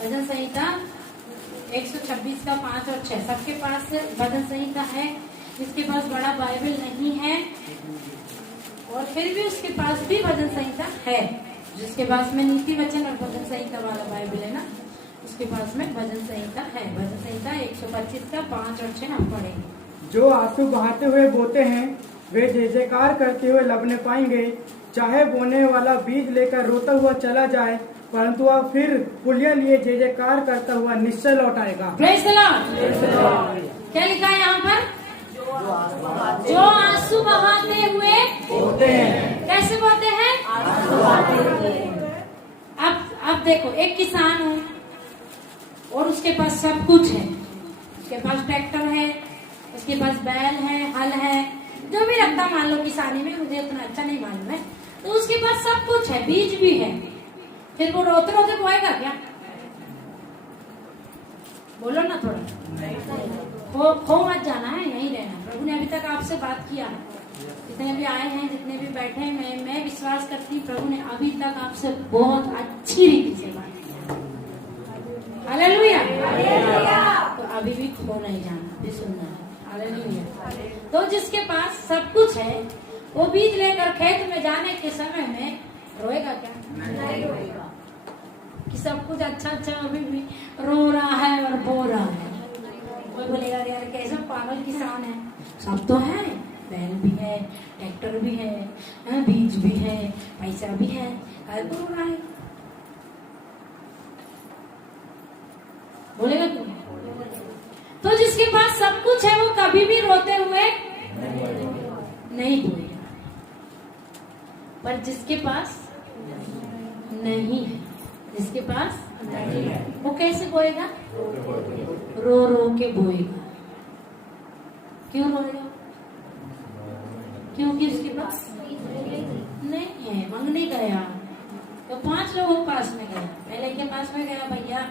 भजन संहिता 126 का 5 और 6 सबके पास भजन संहिता है। जिसके पास बड़ा बाइबल नहीं है और फिर भी उसके पास भी भजन संहिता है, जिसके पास में नीति वचन और भजन संहिता वाला बाइबल है ना, उसके पास में भजन संहिता है। भजन संहिता 125 का 5 और 6 हम पढ़ेंगे। जो आंसू बहाते हुए बोते हैं वे जय जयकार करते हुए लबने पाएंगे। चाहे बोने वाला बीज लेकर रोता हुआ चला जाए, परंतु वह फिर पुलिया लिए जय जयकार करता हुआ निश्चय लौट आएगा। Praise the Lord. क्या लिखा है यहाँ पर? जो आंसू बहाते हुए बोते हैं। कैसे बोते हैं? अब देखो, एक किसान हूँ और उसके पास सब कुछ है। उसके पास ट्रैक्टर है, उसके पास बैल है, हल है, जो भी रखता मान लो किसानी में, मुझे उतना अच्छा नहीं मालूम है। तो उसके पास सब कुछ है, बीज भी है, फिर वो रोते रोते बोएगा क्या? बोलो ना थोड़ा। खो मत जाना है, यहीं रहना। प्रभु ने अभी तक आपसे बात किया है। जितने भी आए हैं, जितने भी बैठे हैं, मैं विश्वास करती हूँ प्रभु ने अभी तक आपसे बहुत अच्छी रीति से बात किया। हालेलुया। तो अभी भी खो नहीं जाना, अभी सुनना है। हालेलुया। तो जिसके पास सब कुछ है वो बीज लेकर खेत में जाने के समय में रोएगा क्या? नहीं रोएगा। कि सब कुछ अच्छा अच्छा अभी भी रो रहा है और बो रहा है। कोई बोलेगा यार कैसा पागल किसान है। सब तो है, बैल भी है, ट्रैक्टर भी है, बीज भी है, पैसा भी है, काय को रो रहा है? बोलेगा क्यों? तो जिसके पास सब कुछ है वो कभी भी रोते हुए नहीं बोलेगा, पर जिसके पास नहीं है, जिसके पास नहीं है, वो कैसे बोएगा? रो रो के बोएगा। क्यों रोएगा? क्योंकि उसके पास नहीं है, मांगने गया तो 5 लोगों के पास में गया। पहले के पास में गया, भैया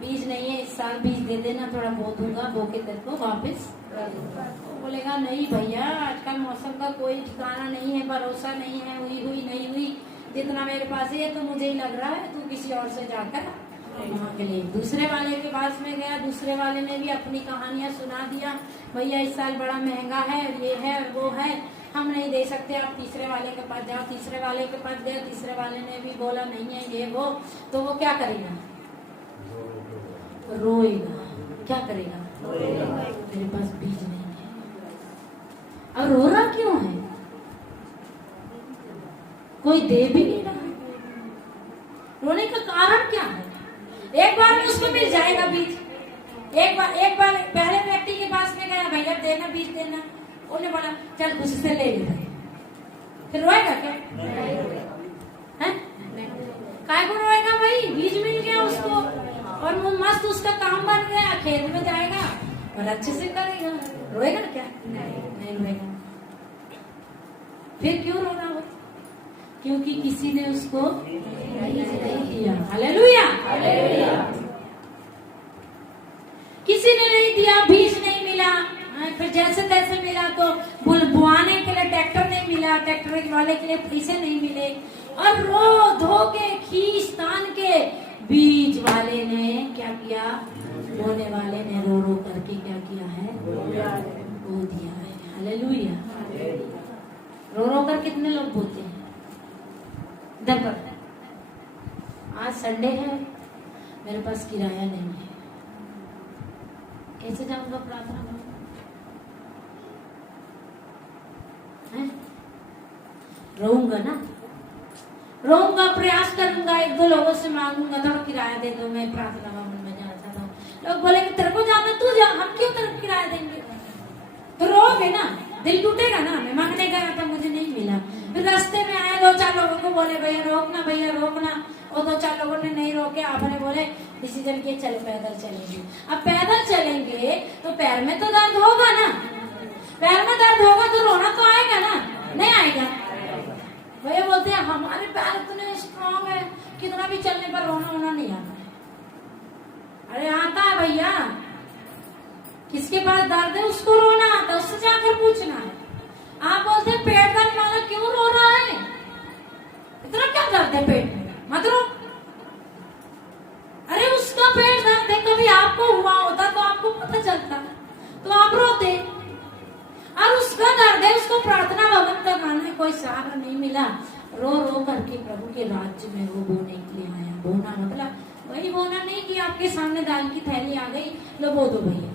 बीज नहीं है, इस साल बीज दे देना, थोड़ा बो दूंगा, बो के तेरे को वापिस। तो बोलेगा नहीं भैया, आजकल मौसम का कोई ठिकाना नहीं है, भरोसा नहीं है, हुई नहीं हुई, जितना मेरे पास है तो मुझे ही लग रहा है, तू किसी और से जाकर वहाँ के लिए। दूसरे वाले के पास में गया, दूसरे वाले ने भी अपनी कहानियां सुना दिया, भैया इस साल बड़ा महंगा है, ये है वो है, हम नहीं दे सकते, आप तीसरे वाले के पास जाओ। तीसरे वाले के पास गए, तीसरे वाले ने भी बोला नहीं है ये वो, तो वो क्या करेगा? रोएगा। क्या करेगा? मेरे पास बीज नहीं है। अब रो रहा क्यों है? कोई दे भी नहीं रहा। रोने का कारण क्या है? एक बार में उसको मिल जाएगा बीज। एक बार पहले व्यक्ति के पास में गया, भैया देना बीज देना, उन्हें बोला चल खुशी से ले ले, फिर रोएगा क्या? है? काय को रोएगा भाई? बीज मिल गया उसको और वो मस्त उसका काम बन गया, खेत में जाएगा और अच्छे से करेगा। रोएगा क्या? नहीं रोएगा। फिर क्यों रोना हो? क्योंकि किसी ने उसको नहीं दिया। हालेलुया। किसी ने नहीं दिया, बीज नहीं मिला, फिर जैसे तैसे मिला तो बुआने के लिए ट्रैक्टर नहीं मिला, ट्रैक्टर वाले के लिए पैसे नहीं मिले, और रो धो के खींच तान के बीज वाले ने क्या किया? बोने वाले ने रो रो करके क्या किया है? बो दिया है। हालेलुया। रो रो कर कितने लोग बोते हैं? देखो आज संडे है, मेरे पास किराया नहीं है, कैसे जाऊंगा प्रार्थना में? रहूंगा ना, रहूंगा, प्रयास करूंगा, 1-2 लोगों से मांगूंगा, थोड़ा किराया दे दो, मैं प्रार्थना भवन में जाना चाहता हूँ। लोग बोलेंगे तेरे को जाना, तू जा, हम क्यों तेरे को किराया देंगे? तो रोगे ना, दिल टूटेगा ना। मैं मांगने गया था, मुझे नहीं मिला, फिर रास्ते में आए 2-4 लोगों को बोले भैया रोकना, भैया रोकना, और 2-4 लोगों ने नहीं रोके, आपने बोले डिसीजन किए चलो पैदल चलेंगे। अब पैदल चलेंगे तो पैर में तो दर्द होगा ना, पैर में दर्द होगा तो रोना तो आएगा ना, नहीं आएगा? भैया बोलते हैं हमारे पैर इतने स्ट्रॉन्ग है, कितना भी चलने पर रोना होना नहीं आता। अरे आता है भैया, किसके पास दर्द है उसको रोना आता है, उससे जाकर पूछना है। आप बोलते हैं पेट दर्द वाला क्यों रो रहा है? इतना क्या दर्द है पेट में? मत रो। अरे उस उसका पेट दर्द है, कभी आपको हुआ होता तो आपको पता चलता, तो आप रोते। और उसका दर्द है, उसको प्रार्थना भवन तक आना है, कोई सहारा नहीं मिला, रो रो करके प्रभु के राज्य में वो बोने के लिए आया। बोना मतलब वही बोना नहीं कि आपके सामने दाल की थैली आ गई, लो बो दो भैया,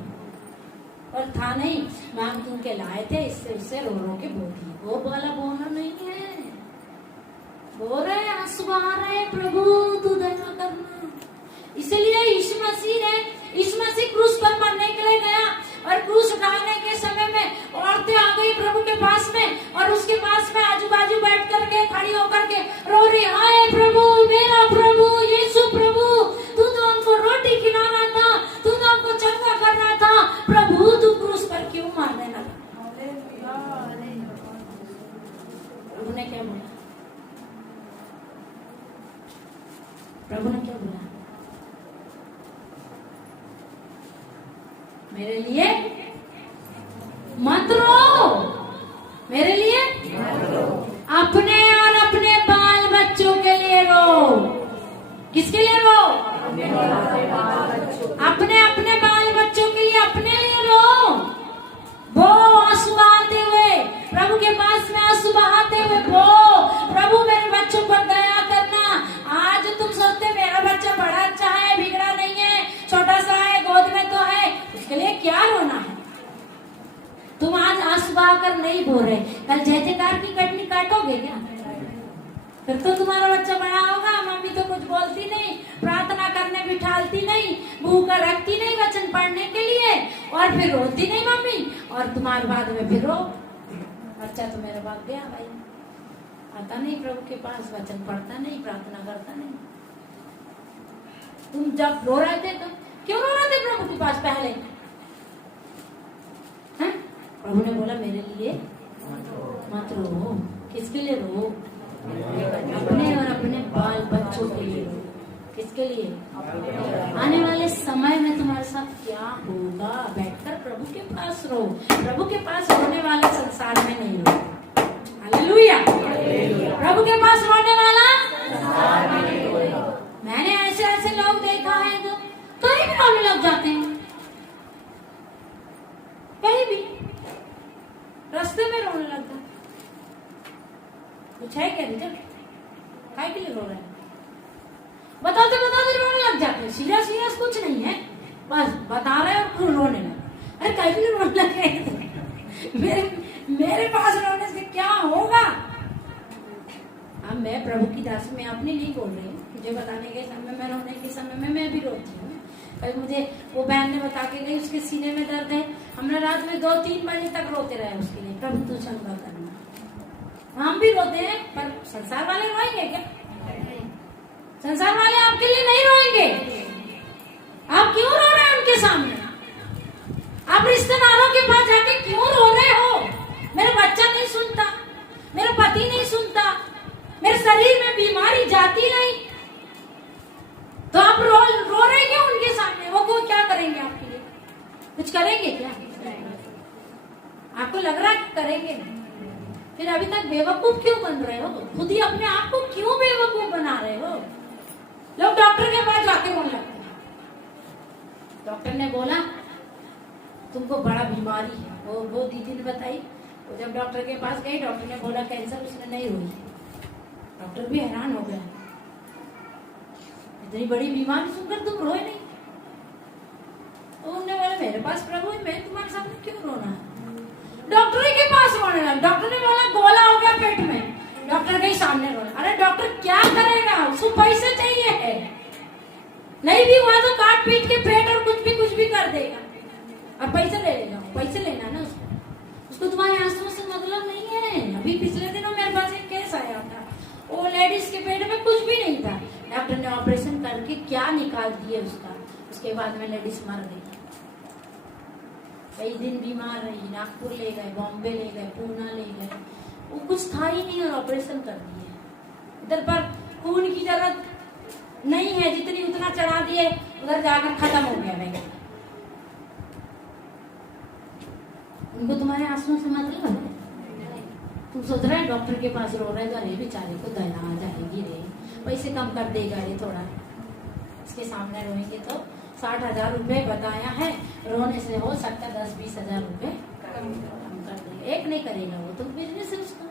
और था नहीं, मांग तुम के लाए थे, इससे उससे रो रो के बो दिए, वो वाला बोना नहीं है। बोल रहे आंसू बहा रहे, प्रभु तू दया करना। इसलिए यीशु मसीह क्रूस पर मरने के लिए गया, और क्रूस उठाने के समय में औरतें आ गई प्रभु के पास में, और उसके पास में आजू बाजू बैठ करके खड़ी होकर के रो रही, हाय प्रभु, मेरा प्रभु, यीशु प्रभु, तू तो हमको रोटी खिलाना था, तू तो हमको चंगा करना था, प्रभु तू क्रूस पर क्यों मारने लगा? प्रभु ने क्या बोला? प्रभु ने क्या बोला? मेरे लिए मत रो, मेरे लिए अपने और अपने बाल बच्चों के लिए रो। किसके लिए रो? अपने अपने बाल बच्चों के लिए, अपने लिए रो। वो आंसू बहाते हुए प्रभु के पास में, आंसू बहाते हुए वो, प्रभु मेरे बच्चों पर दया करना। आज तुम सोचते मेरा बच्चा बड़ा अच्छा है, बिगड़ा नहीं है, छोटा सा है, गोद में तो है, उसके लिए क्या रोना है? तुम आज आंसू बहाकर नहीं बो रहे, कल जय जयकार की कटनी काटोगे क्या? फिर तो तुम्हारा बच्चा बड़ा होगा, मम्मी तो कुछ बोलती नहीं, प्रार्थना करने बिठालती नहीं, भूखा रखती नहीं वचन पढ़ने के लिए, और फिर रोती नहीं मम्मी, और तुम्हारे बाद में फिर रो, बच्चा तो मेरा भाग गया भाई, आता नहीं प्रभु के पास, वचन पढ़ता नहीं, प्रार्थना करता नहीं। तुम जब रो रहे थे तो क्यों रो रहे थे प्रभु के पास पहले? हैं? प्रभु ने बोला मेरे लिए मत रो। किसके लिए रो? अपने और अपने बाल बच्चों के लिए रो। किसके लिए? आने वाले समय में तुम्हारे साथ क्या होगा? बैठकर प्रभु के पास रो। प्रभु के पास रोने वाले संसार में नहीं रो। हालेलुया। प्रभु के पास रोने वाला मैंने ऐसे ऐसे लोग देखा है जो कहीं भी रोने लग जाते हैं, कहीं भी रास्ते में रोने लग जाते। कुछ है क्या रिजल्ट? काय के लिए रो रहे हैं? बताते बताते रोने लग जाते हैं। सीरियस सीरियस कुछ नहीं है, बस बता रहे और फिर रोने लगे। अरे काय के लिए रोने लगे? मेरे पास रोने से क्या होगा? अब मैं प्रभु की दासी में अपनी नहीं बोल रही हूँ, मुझे बताने के समय में, रोने के समय में मैं भी रोती हूँ। कल मुझे वो बहन ने बता के गई उसके सीने में दर्द है, हमने रात में 2-3 बजे तक रोते रहे उसके लिए, प्रभु तू चंगा करना। हम भी रोते हैं, पर संसार वाले रोएंगे क्या? संसार वाले आपके लिए नहीं रोएंगे। आप क्यों रो रहे हैं उनके सामने? आप रिश्तेदारों के पास जाके क्यों रो रहे हो? मेरा बच्चा नहीं सुनता, मेरा पति नहीं सुनता, मेरे शरीर में बीमारी जाती नहीं, तो आप रो रहे क्यों उनके सामने? वो को क्या करेंगे आपके लिए? कुछ करेंगे क्या? आपको लग रहा है करेंगे? फिर अभी तक बेवकूफ क्यों बन रहे हो? खुद ही अपने आप को क्यों बेवकूफ बना रहे हो? लोग डॉक्टर के पास जाके रोने लगते हैं। डॉक्टर ने बोला तुमको बड़ा बीमारी है, वो दीदी ने बताई। वो जब डॉक्टर के पास गई, डॉक्टर ने बोला कैंसर, उसने नहीं रोई। डॉक्टर भी हैरान हो गया, इतनी बड़ी बीमारी सुनकर तुम रोए नहीं? तो उन्होंने बोला मेरे पास प्रभु है, मैं तुम्हारे सामने क्यों रोना है? डॉक्टर के पास रोने लगा। डॉक्टर ने बोला गोला हो गया पेट में, डॉक्टर के सामने रोना। अरे डॉक्टर क्या करेगा? उसको पैसे चाहिए है, नहीं भी हुआ तो काट पीट के पेट और कुछ भी कर देगा और पैसे ले लेगा। पैसे लेना ना उसको तुम्हारे आंसुओं से मतलब नहीं है। अभी पिछले दिनों मेरे पास एक केस आया था, वो लेडीज के पेट में कुछ भी नहीं था, डॉक्टर ने ऑपरेशन करके क्या निकाल दिया उसका, उसके बाद में लेडीज मर गई। कई दिन बीमार रही, नागपुर ले गए, बॉम्बे ले गए, पूना ले गए, वो कुछ था ही नहीं और ऑपरेशन कर दिए। इधर पर खून की जरूरत नहीं है जितनी, उतना चढ़ा दिए, उधर जाकर खत्म हो गया भाई। उनको तुम्हारे आंसुओं से मतलब है? तुम सोच रहे डॉक्टर के पास रो रहे, अरे बेचारे को दया आ जाएगी रे, पैसे कम कर देगा रे थोड़ा। इसके सामने रोएंगे तो 60,000 रुपए बताया है, रोने से हो सकता 10-20,000 रुपए कम कर देगा। एक नहीं करेगा, वो तो बिजनेस है उसका,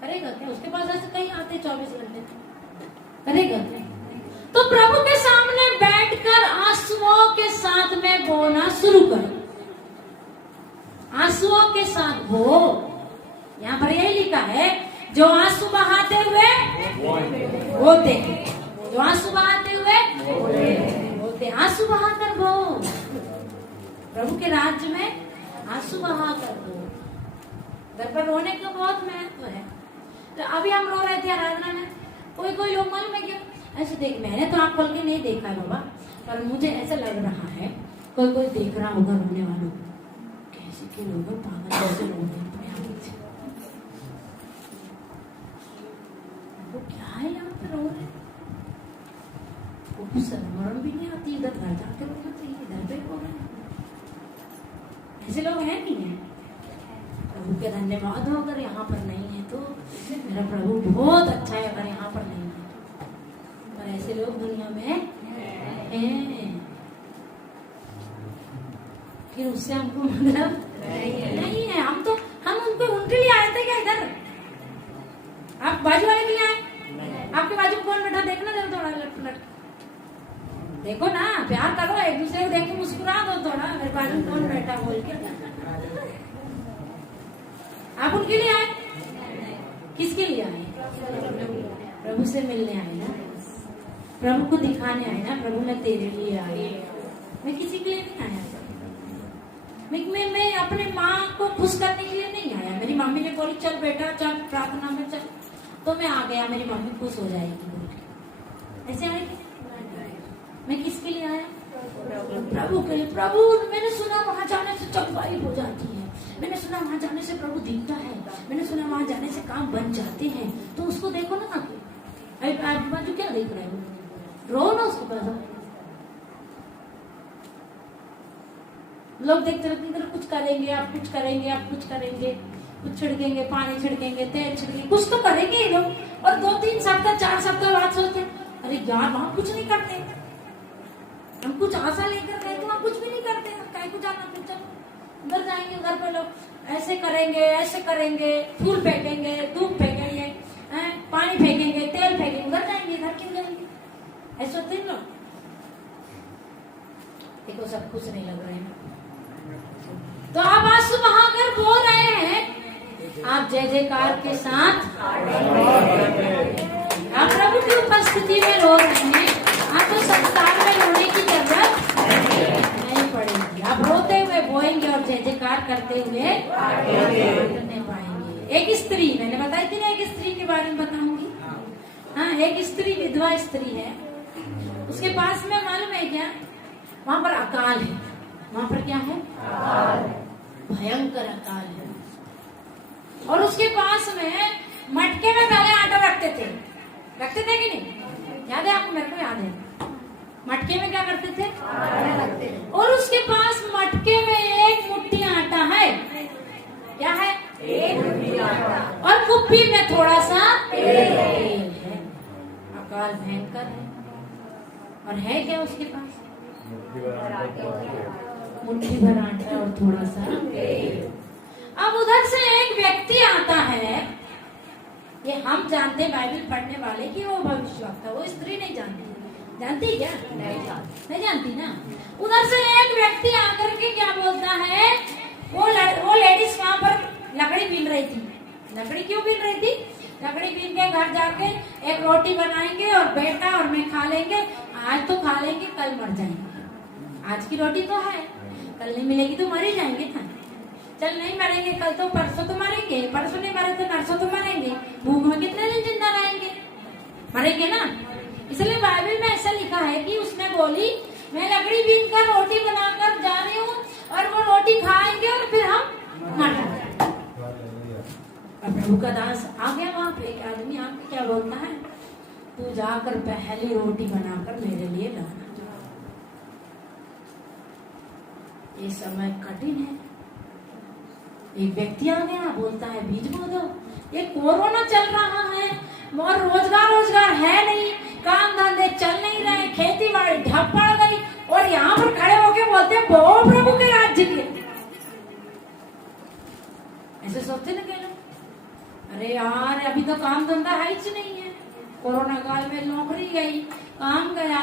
करेगा क्या? उसके पास ऐसे कहीं आते 24 घंटे, करेगा क्या? तो प्रभु के सामने बैठकर आंसुओं के साथ में बोना शुरू करो, आंसुओं के साथ बो। यहाँ पर यही लिखा है, जो आंसू बहाते हुए बोते, जो आंसू बहाते हुए बोते, आंसू बहाकर बो। प्रभु के राज्य में आंसू बहाकर बो। घर पर रोने का बहुत महत्व है। तो अभी हम रो रहे थे आराधना में, कोई लोग मालूम है क्या, ऐसे देख, मैंने तो आँख खोल के नहीं देखा है बाबा, पर मुझे ऐसा लग रहा है कोई देख रहा होगा रोने वालों को, कैसे के लोग पागल कैसे रो रहे अपने आप से, वो क्या है यहाँ पे रो रहे, वो शर्म भी नहीं आती, इधर घर जाके रोना चाहिए, इधर पे रो रहे, ऐसे लोग हैं नहीं है? प्रभु के धन्यवाद हो अगर यहाँ पर नहीं है तो, मेरा प्रभु बहुत अच्छा है अगर यहाँ पर नहीं है, पर ऐसे लोग दुनिया में हैं। फिर उससे हमको मतलब नहीं है, हम उनको उनके लिए आए थे क्या इधर? आप बाजू वाले के लिए आए? आपके बाजू में कौन बैठा देखना जरा, थोड़ा लट देखो ना, प्यार करो, एक दूसरे को देख के मुस्कुरा दो थोड़ा, मेरे बाजू में कौन बैठा बोल के। आप उनके लिए आए? किसके लिए आए? प्रभु से मिलने आए ना, प्रभु को दिखाने आए ना, प्रभु मैं तेरे लिए आई, मैं किसी के लिए नहीं आया। मैं अपने माँ को खुश करने के लिए नहीं आया। मेरी मम्मी ने बोली चल बेटा चल प्रार्थना में चल, तो मैं आ गया, मेरी मम्मी खुश हो जाएगी, ऐसे आएगी। मैं किसके लिए आया? प्रभु के लिए। प्रभु, मैंने सुना वहां जाने से चंगाई हो जाती है, मैंने सुना वहां जाने से प्रभु दिखता है, मैंने सुना वहां जाने से काम बन जाते हैं, तो उसको देखो ना, आप बाजू क्या देख रहे हो, रो ना उसके पास। लोग देखते रहते इधर कुछ करेंगे, आप कुछ करेंगे, आप कुछ करेंगे, कुछ छिड़केंगे, पानी छिड़केंगे, तेल छिड़केंगे, कुछ तो करेंगे ये लोग, और 2-3 सप्ताह 4 सप्ताह बाद सोचते अरे यार वहां कुछ नहीं करते, हम कुछ आशा लेकर गए तो वहां कुछ भी नहीं करते, कहीं को जाना, फिर चलो उधर जाएंगे, उधर पे लोग ऐसे करेंगे, फूल फेंकेंगे, धूप फेंकेंगे, पानी फेंकेंगे, तेल फेंकेंगे, उधर जाएंगे, इधर क्यों जाएंगे? ऐसे होते हैं लोग। देखो सब खुश नहीं लग रहे हैं, तो आप आंसू बहाकर बोल रहे हैं, आप जय जयकार के साथ आप प्रभु की उपस्थिति में रो रहे हैं, आपको संसार में रोने की जरूरत नहीं पड़ेगी। आप रोते हुए बोएंगे और जय जयकार करते हुए करने पाएंगे। एक स्त्री, मैंने बताई थी ना, एक स्त्री के बारे में बताऊंगी। हाँ, एक स्त्री विधवा स्त्री है, उसके पास में मालूम है क्या, वहां पर अकाल है, वहां पर क्या है, भयंकर अकाल है, और उसके पास में मटके में पहले आटा रखते थे कि नहीं? याद है आपको? मेरे को याद है, मटके में क्या करते थे, और उसके पास मटके में एक मुट्ठी आटा है, क्या है, एक मुट्ठी आटा, और कुप्पी में थोड़ा सा तेल है। अकाल भयंकर है, और है क्या उसके पास, मुट्ठी भर आटा और थोड़ा सा तेल। अब उधर से एक व्यक्ति आता है, ये हम जानते बाइबल पढ़ने वाले कि वो भविष्यवक्ता, वो स्त्री नहीं जानती, जानती क्या? नहीं जानती ना। उधर से एक व्यक्ति आकर के क्या बोलता है, वो लेडीज वहां पर लकड़ी बीन रही थी। लकड़ी क्यों बीन रही थी? लकड़ी बीन के घर जाके एक रोटी बनाएंगे और बेटा और मैं खा लेंगे, आज तो खा लेंगे, कल मर जाएंगे। आज की रोटी तो है, कल नहीं मिलेगी तो मर ही जाएंगे ना। चल नहीं मरेंगे कल तो परसों तो मरेंगे, परसों नहीं मरे तो नरसों तो मरेंगे, भूख में कितने दिन जिंदा रहेंगे, मरेंगे ना। इसलिए बाइबल में ऐसा लिखा है कि उसने बोली मैं लकड़ी बीन कर रोटी बनाकर जा रही हूँ और वो रोटी खाएंगे और फिर हम मर जाएंगे। प्रभु का दास आ गया वहां पे, एक आदमी आके क्या बोलता है, तू जाकर पहली रोटी बनाकर मेरे लिए लाना। ये समय कठिन है। एक व्यक्ति आ गया, बोलता है बीज बो दो। ये कोरोना चल रहा है और रोजगार है नहीं, काम धंधे चल नहीं रहे, खेती बो प्रभु के राज्य के। ऐसे सोचते ना कई लोग, अरे यार अभी तो काम धंधा है ही नहीं है, कोरोना काल में नौकरी गई, काम गया,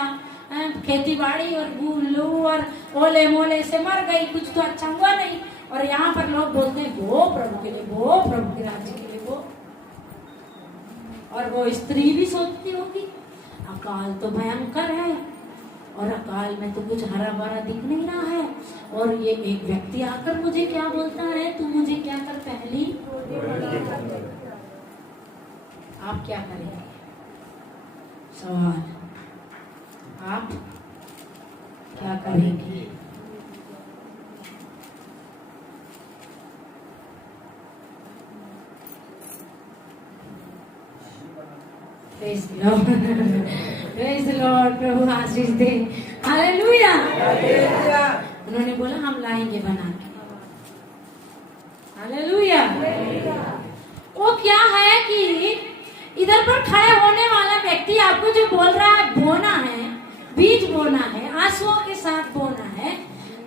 खेती बाड़ी और लू और ओले मोले से मर गई, कुछ तो अच्छा हुआ नहीं। और यहाँ पर लोग बोलते हैं वो प्रभु के लिए, वो प्रभु के राज्य के लिए, वो। और वो स्त्री भी सोचती होगी अकाल तो भयंकर है, और अकाल में तो कुछ हरा भरा दिख नहीं रहा है, और ये एक व्यक्ति आकर मुझे क्या बोलता है, तू मुझे क्या कर पहली। आप क्या करेंगे? सवाल, आप क्या करेंगे? Praise the Lord. Praise the Lord. Prabhu Ashish they. Hallelujah. उन्होंने बोला हम लाएंगे बना के। हालेलुया। वो क्या है कि इधर पर खड़े होने वाला व्यक्ति आपको जो बोल रहा है बोना है, बीज बोना है, आंसुओं के साथ बोना है,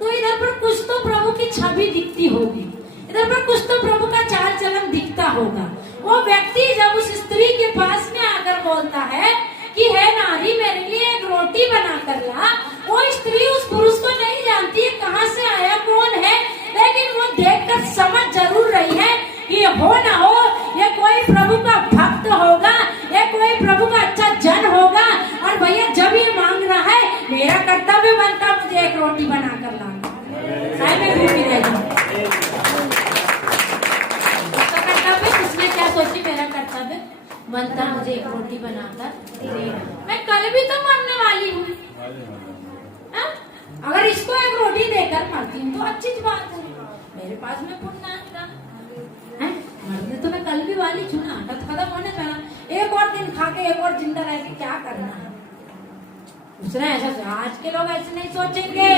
तो इधर पर कुछ तो प्रभु की छवि दिखती होगी, इधर पर कुछ तो प्रभु का चाल चलन दिखता होगा। वो व्यक्ति जब उस स्त्री के पास में आकर बोलता है कि है नारी मेरे लिए एक रोटी बना कर ला, वो स्त्री उस पुरुष को नहीं जानती है कहाँ से आया, कौन है, लेकिन वो देखकर समझ जरूर रही है कि हो ना हो ये कोई प्रभु का भक्त होगा, ये कोई प्रभु का अच्छा जन होगा, और भैया जब ये मांग रहा है मेरा कर्तव्य बनता मुझे एक रोटी बना कर लाना, चाहे मैं भूखी रह जाऊं। उसका कर्तव्य, उसने क्या सोची, मेरा कर्तव्य बनता मुझे एक रोटी बनाकर मैं कल भी तो मरने वाली हूँ, अगर इसको एक रोटी देकर मरती हूँ तो अच्छी बात है, मेरे पास में पुण्य आता है। मरने तो मैं कल भी वाली छू ना, खत्म होने चला, एक और दिन खा के एक और जिंदा रह के क्या करना है। उसने ऐसा, आज के लोग ऐसे नहीं सोचेंगे।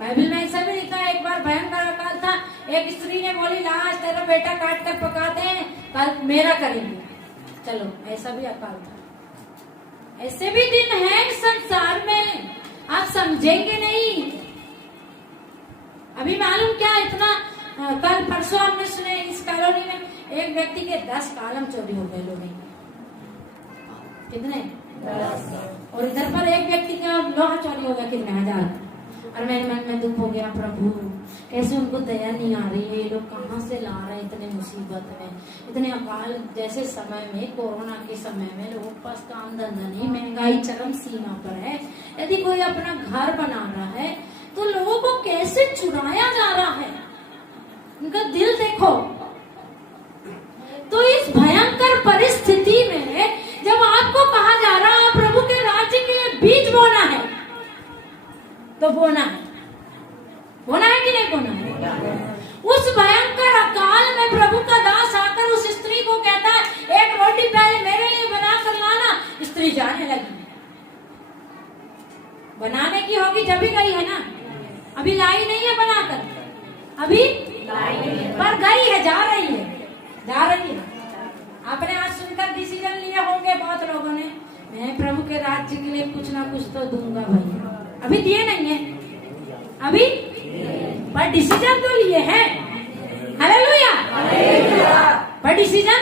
बाइबल में ऐसा भी लिखा है, एक बार भयंकर अकाल था, एक स्त्री ने बोली लाश तेरा बेटा काट कर पका दे, कल मेरा करेंगे। चलो ऐसा भी अकाल था, ऐसे भी दिन है संसार में, आप समझेंगे नहीं। अभी मालूम क्या, इतना कल परसों हमने सुने इस कॉलोनी में एक व्यक्ति के 10 कॉलम चोरी हो गए लोगों के। कितने? 10। और इधर पर एक व्यक्ति का लोहा चोरी हो गया, कितने 1000। और मेरे मन में दुख हो गया, प्रभु कैसे उनको दया नहीं आ रही है, ये लोग कहाँ से ला रहे हैं इतने मुसीबत में, इतने अकाल जैसे समय में, कोरोना के समय में लोगों के पास काम धंधा नहीं, महंगाई चरम सीमा पर है, यदि कोई अपना घर बना रहा है तो लोगों को कैसे चुराया जा रहा है, उनका दिल देखो। तो इस भयंकर परिस्थिति में जब आपको कहा जा रहा है प्रभु के राज्य के लिए बीज बोना है, तो बोना है, बोना है कि नहीं बोना है? उस भयंकर अकाल में प्रभु का दास आकर उस स्त्री को कहता है एक रोटी पहले मेरे लिए बना कर लाना। स्त्री जाने लगी, बनाने की होगी जब भी गई है ना, अभी लाई नहीं है बनाकर, अभी पर गई है, जा रही है, जा रही है। आपने आज सुनकर डिसीजन लिए होंगे बहुत लोगों ने, मैं प्रभु के राज्य के लिए कुछ ना कुछ तो दूंगा भैया, अभी दिए नहीं है, अभी पर डिसीजन तो लिए हैं। हालेलुया, पर डिसीजन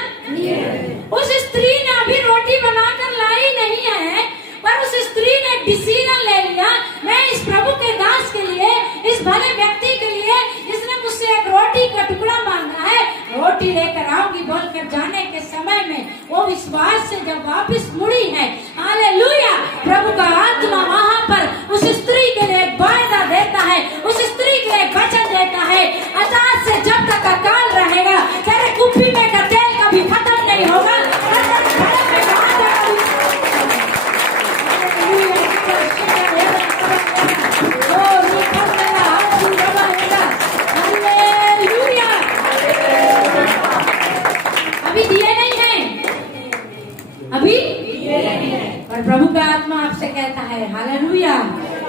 उस स्त्री ने अभी रोटी बनाकर लाई नहीं है, पर उस स्त्री ने डिसीजन ले लिया, मैं इस प्रभु के दास के लिए, इस भले व्यक्ति के लिए जिसने मुझसे एक रोटी का टुकड़ा मांगा है, रोटी लेकर आऊंगी बोलकर जाने के समय में वो विश्वास से जब वापस मुड़ी है, हालेलुया, प्रभु का आत्मा वहां पर उस स्त्री के लिए वायदा देता है, उस स्त्री के लिए वचन देता है, आज से जब तक अकाल रहेगा तेरे कुप्पी में का तेल कभी खत्म नहीं होगा। अभी दिए नहीं है, अभी और प्रभु का आत्मा आपसे कहता है हालेलुया,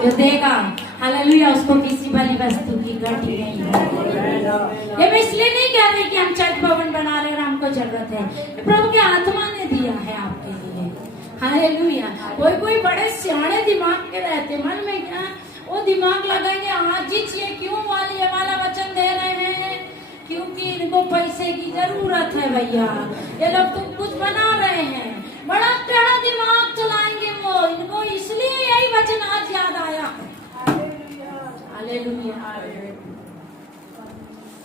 जो देगा हालेलुया उसको किसी भली वस्तु की घटी नहीं है। ये मैं इसलिए नहीं कह रही कि हम चर्च भवन बना रहे हैं, हमको जरूरत है, प्रभु के आत्मा ने दिया है आपके लिए। हालेलुया। कोई कोई बड़े सियाने दिमाग के रहते, मन में क्या वो दिमाग लगाएंगे आज ही चाहिए, क्यों वाली ये वाला वचन दे रहे हैं, क्योंकि इनको पैसे की जरूरत है भैया। ये लोग तो कुछ बना रहे हैं, बड़ा टेढ़ा दिमाग चलाएंगे वो, इनको इसलिए यही वचन आज याद आया। हालेलुया।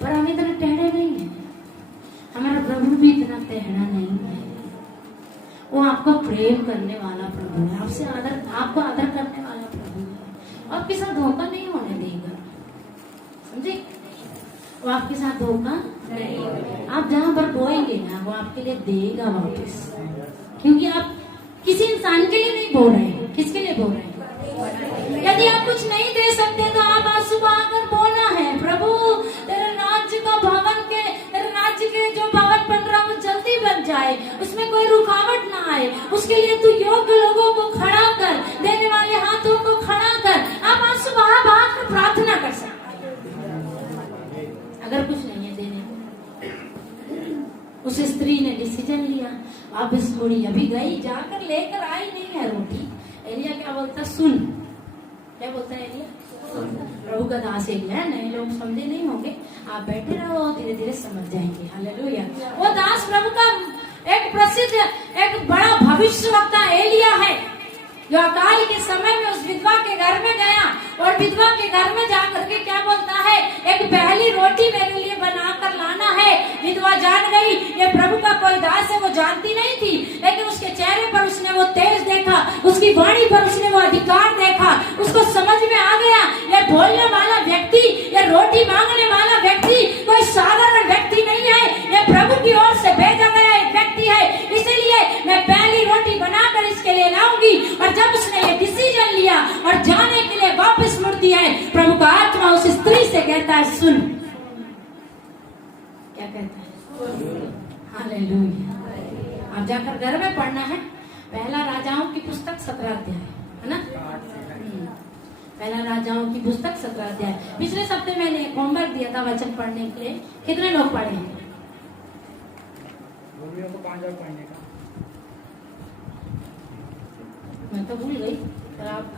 पर हम इतना टेढ़े नहीं है, हमारा प्रभु भी इतना टेढ़ा नहीं है। वो आपको प्रेम करने वाला प्रभु है, आपको आदर करने वाला प्रभु है, आपके साथ धोखा नहीं होने देगा, समझे? वो आपके साथ धोखा नहीं, आप जहाँ पर बोएंगे ना वो आपके लिए देगा वापस, क्योंकि आप किसी इंसान के लिए नहीं बोल रहे हैं। किसके लिए बोल रहे हैं? यदि आप कुछ नहीं दे सकते तो आप आज सुबह आकर बोलना है, प्रभु तेरे राज्य का भवन के, तेरे राज्य के जो भवन बन रहा वो जल्दी बन जाए, उसमें कोई रुकावट ना आए, उसके लिए तू योग्य लोगों को खड़ा कर, देने वाले हाथों को खड़ा कर। आप आज सुबह बात कर प्रार्थना कर सकते हैं। अगर कुछ नहीं है देने को, उस स्त्री ने डिसीजन लिया, वापस मुड़ी, अभी गई जाकर लेकर आई नहीं है रोटी। एलिया क्या बोलता? सुन। क्या बोलता है एलिया? प्रभु का दास एलिया है, नए लोग समझे नहीं होंगे, आप बैठे रहो, धीरे धीरे समझ जाएंगे। हालेलुया। वो दास प्रभु का एक प्रसिद्ध, एक बड़ा भविष्यवक्ता एलिया है, जो अकाल के समय में उस विधवा के घर में गया और विधवा के घर में जाकर के क्या बोलता है? एक पहली रोटी मेरे लिए बनाकर लाना है। विधवा जान गई ये प्रभु का कोई दास है, वो जानती नहीं थी, लेकिन उसके चेहरे पर उसने वो तेज देखा, उसकी वाणी पर उसने वो अधिकार देखा, उसको समझ में आ गया ये बोलने वाला व्यक्ति, ये रोटी मांगने वाला व्यक्ति कोई साधारण व्यक्ति नहीं है, ये प्रभु की ओर से भेजा गया एक व्यक्ति है, इसलिए मैं पहली रोटी बनाकर इसके लिए लाऊंगी। और जब उसने ये डिसीजन लिया और जाने के लिए वापस मुड़ती है, प्रभु का आत्मा उस स्त्री से कहता है सुन। क्या कहता है? हालेलुया। आप जाकर घर में पढ़ना है, पहला राजाओं की पुस्तक 17 अध्याय है ना, पहला राजाओं की पुस्तक 17 अध्याय। पिछले सप्ते मैंने एक होमवर्क दिया था वचन पढ़ने के लिए, कितने लोग पढ़े हैं? को 5 बार पढ़ने का। मैं तो भूल गई,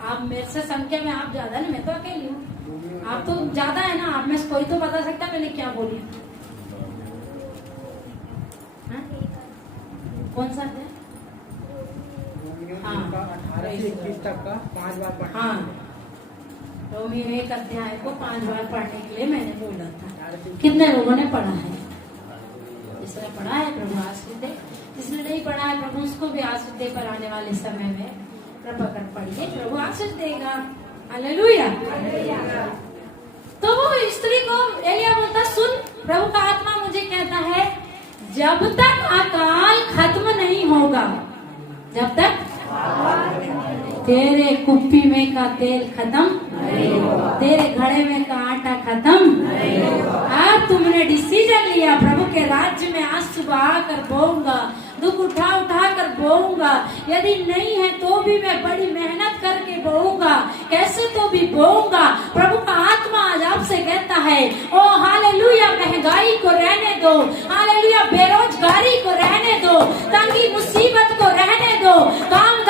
आप मेरे से संख्या में आप ज्यादा नहीं, मैं तो अकेली हूँ, आप तो ज्यादा है ना, आप में से कोई तो बता सकता मैंने क्या बोली। कौन सा है? हाँ, 18 से 21 तक का 5 बार पढ़ना। हाँ, रोमियो 1 अध्याय को 5 बार पढ़ने के लिए मैंने बोला था। कितने लोगों ने पढ़ा है? जिसने पढ़ा है प्रभु आशीष दे, जिसने नहीं पढ़ा है प्रभु उसको भी आशीष दे, पर आने वाले समय में कृपा कर पढ़िए, प्रभु आशीष देगा। हालेलुया। तो वो स्त्री को एलिया बोलता सुन, प्रभु का आत्मा मुझे कहता है जब तक अकाल खत्म नहीं होगा, जब तक तेरे कुप्पी में का तेल खत्म, तेरे घड़े में का आटा खत्म। अब तुमने डिसीजन लिया प्रभु के राज्य में आज सुबह आकर बोऊंगा, दुख उठा उठा कर बोऊंगा, यदि नहीं है तो भी मैं बड़ी मेहनत करके बोऊंगा, कैसे तो भी बोऊंगा। प्रभु का आत्मा आज आपसे कहता है ओ हालेलुया, महंगाई को रहने दो, हालेलुया, बेरोजगारी को रहने दो, तंगी मुसीबत को रहने दो, काम